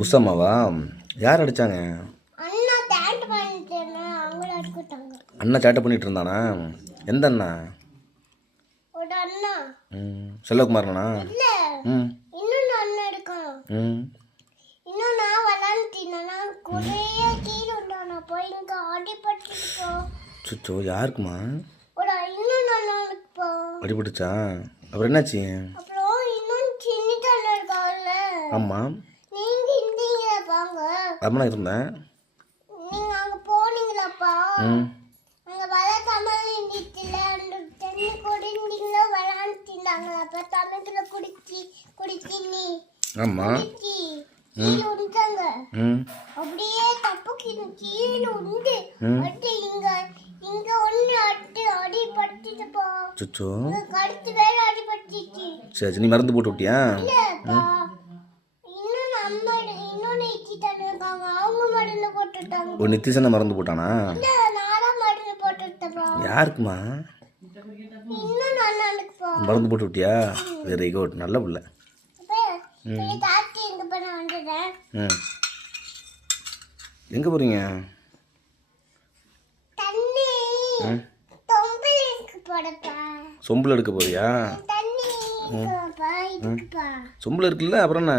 புஷம்மாவா? யார் அடித்தாங்க? அண்ணா சேட்டை பண்ணிட்டு இருந்தானா? எந்த அண்ணா? செல்லகுமாரனா? சுச்சோ, யாருக்குமா அடிபட்டுச்சா? அப்புறம் என்னாச்சு? ஆமாம், அப்படின்னா இருந்தேன். ஆமா, அப்படியே தப்புக்கு கீழே உண்டு இங்க ஒண்ணு அடி பட்டுச்சுப்பா. சுச்சோ, கழுத்து வேற அடிபட்டுச்சு. சரி, நீ மருந்து போட்டு விட்டியா? இன்னொன்னு இச்சிட்டாங்க, அவங்க மருந்து போட்டுட்டாங்க. ஒரு நித்திசன மருந்து போட்டானா? நானா மருந்து போட்டுட்டப்பா. யாருக்குமா இன்னும் அண்ணனுக்குப்பா மருந்து போட்டு விட்டியா? வெரி குட், நல்ல பிள்ளை. தாத்தி எங்க பண்ண வந்துட்டேன். எங்கே போகிறீங்க? தண்ணி தொம்பலுக்கு போடப்பா. சொம்பில் எடுக்க போறியா? தண்ணி சொம்பில் இருக்குல்ல, அப்புறம் என்ன?